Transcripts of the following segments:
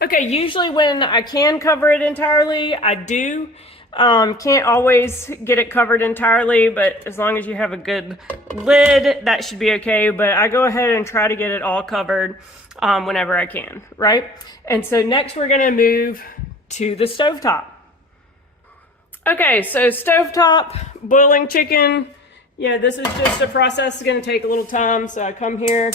Okay, usually when I can cover it entirely, I do. Can't always get it covered entirely, but as long as you have a good lid, that should be okay. But I go ahead and try to get it all covered whenever I can, right? And so next we're gonna move to the stovetop. Okay, so stovetop, boiling chicken. Yeah, this is just a process. It's gonna take a little time. So I come here,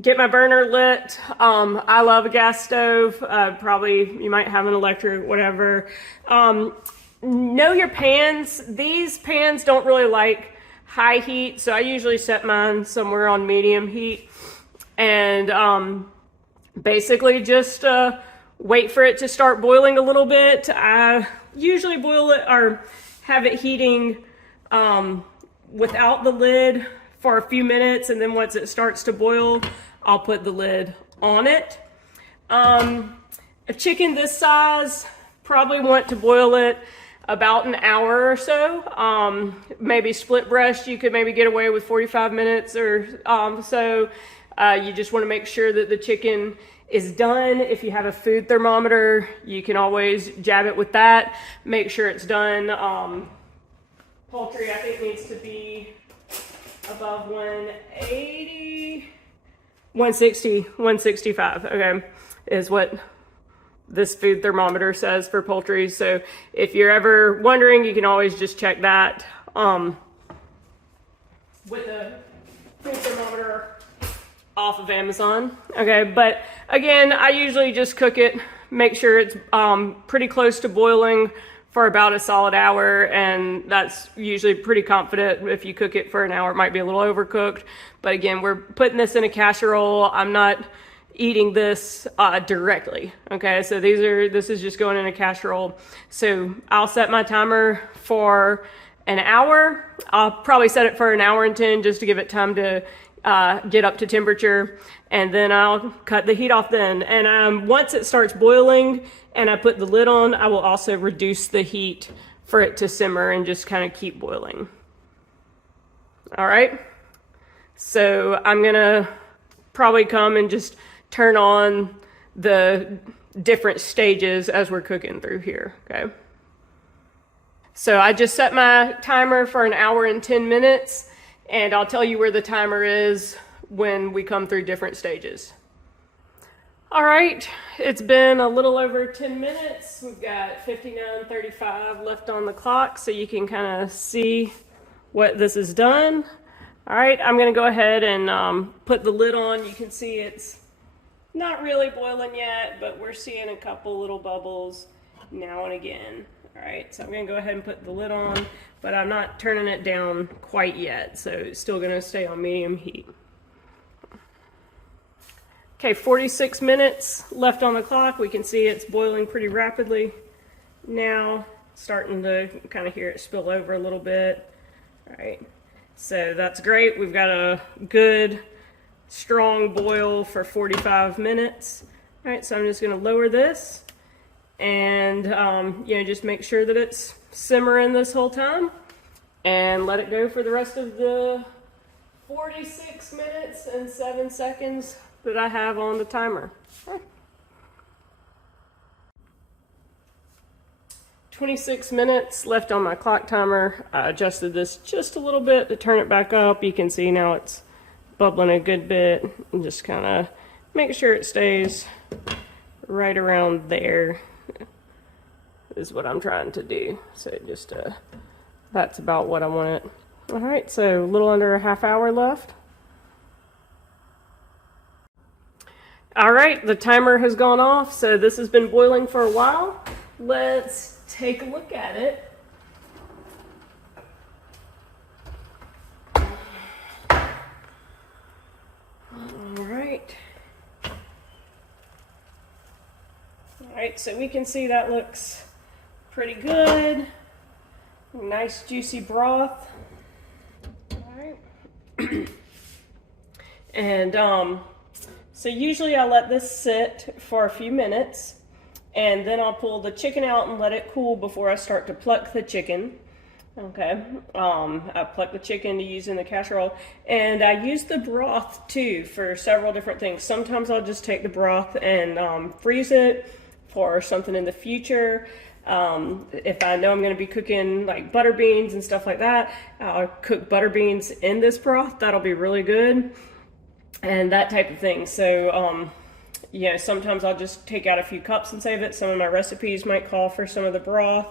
get my burner lit. I love a gas stove. Probably you might have an electric, whatever. Know your pans. These pans don't really like high heat, so I usually set mine somewhere on medium heat. And basically just wait for it to start boiling a little bit. I usually boil it or have it heating without the lid for a few minutes, and then once it starts to boil, I'll put the lid on it. A chicken this size, probably want to boil it about an hour or so. Maybe split breast, you could maybe get away with 45 minutes or so. You just want to make sure that the chicken is done. If you have a food thermometer, you can always jab it with that. Make sure it's done. Poultry, I think, needs to be above 180, 160, 165, okay, is what this food thermometer says for poultry. So if you're ever wondering, you can always just check that with the food thermometer off of Amazon, okay? But again, I usually just cook it, make sure it's pretty close to boiling for about a solid hour, and that's usually pretty confident. If you cook it for an hour, it might be a little overcooked. But again, we're putting this in a casserole. I'm not eating this directly, okay? So this is just going in a casserole. So I'll set my timer for an hour. I'll probably set it for an hour and 10 just to give it time to get up to temperature, and then I'll cut the heat off then. And once it starts boiling and I put the lid on, I will also reduce the heat for it to simmer and just kind of keep boiling. All right, so I'm gonna probably come and just turn on the different stages as we're cooking through here, okay? So I just set my timer for an hour and 10 minutes, and I'll tell you where the timer is when we come through different stages. All right, it's been a little over 10 minutes. We've got 59:35 left on the clock, so you can kind of see what this is done. All right, I'm gonna go ahead and put the lid on. You can see it's not really boiling yet, but we're seeing a couple little bubbles now and again. All right, so I'm gonna go ahead and put the lid on, but I'm not turning it down quite yet, so it's still gonna stay on medium heat. Okay, 46 minutes left on the clock. We can see it's boiling pretty rapidly now, starting to kind of hear it spill over a little bit. All right, so that's great. We've got a good, strong boil for 45 minutes. All right, so I'm just gonna lower this and just make sure that it's simmering this whole time and let it go for the rest of the 46 minutes and 7 seconds that I have on the timer. Okay. 26 minutes left on my clock timer. I adjusted this just a little bit to turn it back up. You can see now it's bubbling a good bit, and just kind of make sure it stays right around there is what I'm trying to do. So just that's about what I want it. All right, so a little under a half hour left. All right, the timer has gone off, so this has been boiling for a while. Let's take a look at it. All right. All right, so we can see that looks pretty good. Nice juicy broth. All right. And so usually I let this sit for a few minutes, and then I'll pull the chicken out and let it cool before I start to pluck the chicken. Okay, I pluck the chicken to use in the casserole, and I use the broth too for several different things. Sometimes I'll just take the broth and freeze it for something in the future. If I know I'm going to be cooking like butter beans and stuff like that, I'll cook butter beans in this broth. That'll be really good, and that type of thing. So, you know, sometimes I'll just take out a few cups and save it. Some of my recipes might call for some of the broth.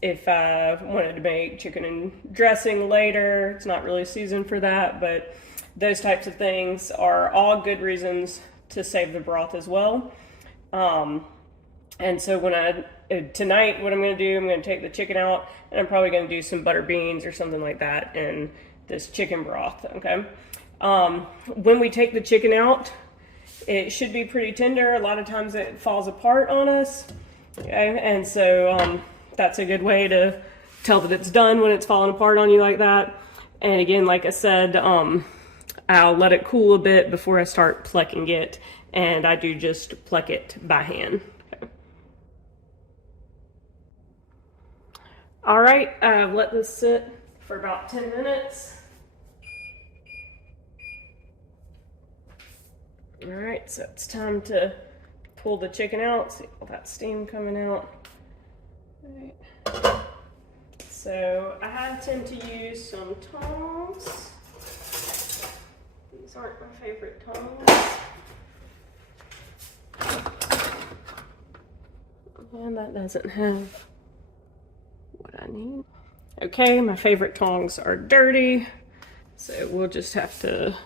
If I wanted to make chicken and dressing later, it's not really seasoned for that, but those types of things are all good reasons to save the broth as well. And so tonight, what I'm going to do, I'm going to take the chicken out, and I'm probably going to do some butter beans or something like that in this chicken broth, okay? When we take the chicken out, it should be pretty tender. A lot of times it falls apart on us, okay? And so that's a good way to tell that it's done when it's falling apart on you like that. And again, like I said, I'll let it cool a bit before I start plucking it, and I do just pluck it by hand. Okay. All right, I've let this sit for about 10 minutes. All right, so it's time to pull the chicken out. See all that steam coming out. Right. So I tend to use some tongs. These aren't my favorite tongs. And that doesn't have what I need. Okay, my favorite tongs are dirty, so we'll just have to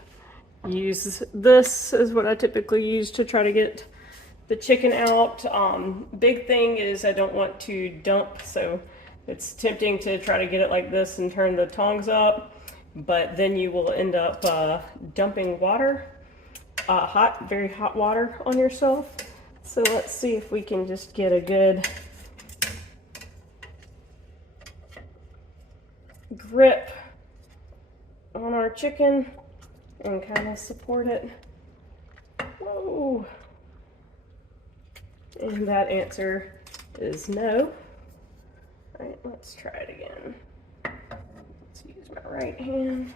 use this as what I typically use to try to get the chicken out. Big thing is I don't want to dump, so it's tempting to try to get it like this and turn the tongs up, but then you will end up dumping water, very hot water on yourself. So let's see if we can just get a good grip on our chicken and kind of support it. Whoa. And that answer is no. All right, let's try it again. Let's use my right hand.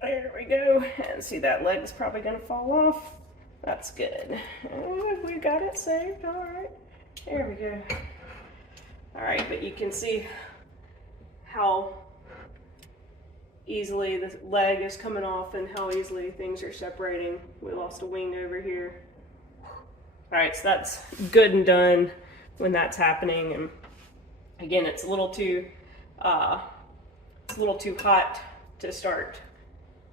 There we go. And see, that leg's probably gonna fall off. That's good. And we got it saved. All right, there we go. All right, but you can see how easily the leg is coming off and how easily things are separating. We lost a wing over here. All right, so that's good and done when that's happening. And again, it's a little too hot to start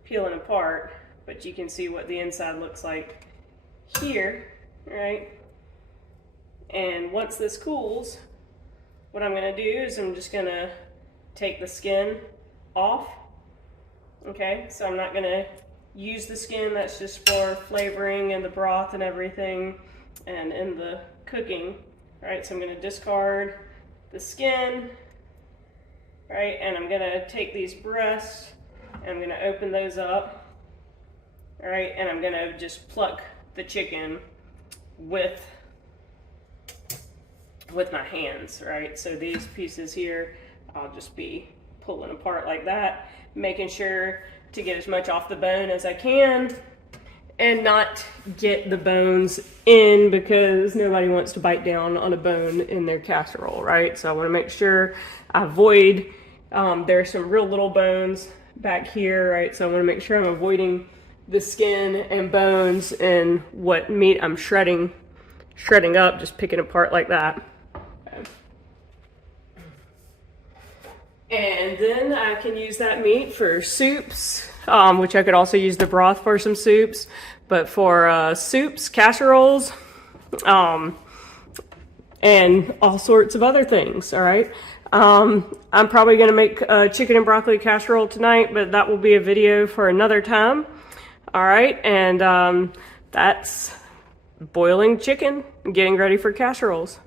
peeling apart, but you can see what the inside looks like here, right? And once this cools, what I'm gonna do is I'm just gonna take the skin off. Okay, so I'm not gonna use the skin. That's just for flavoring and the broth and everything and in the cooking. All right, so I'm gonna discard the skin, right? And I'm gonna take these breasts and I'm gonna open those up, all right? And I'm gonna just pluck the chicken with my hands, right? So these pieces here, I'll just be pulling apart like that, making sure to get as much off the bone as I can and not get the bones in, because nobody wants to bite down on a bone in their casserole, right? So I want to make sure I avoid, there are some real little bones back here, right? So I want to make sure I'm avoiding the skin and bones and what meat I'm shredding up, just picking apart like that. And then I can use that meat for soups, which I could also use the broth for some soups, but for soups, casseroles, and all sorts of other things, all right? I'm probably gonna make a chicken and broccoli casserole tonight, but that will be a video for another time, all right? And that's boiling chicken, getting ready for casseroles.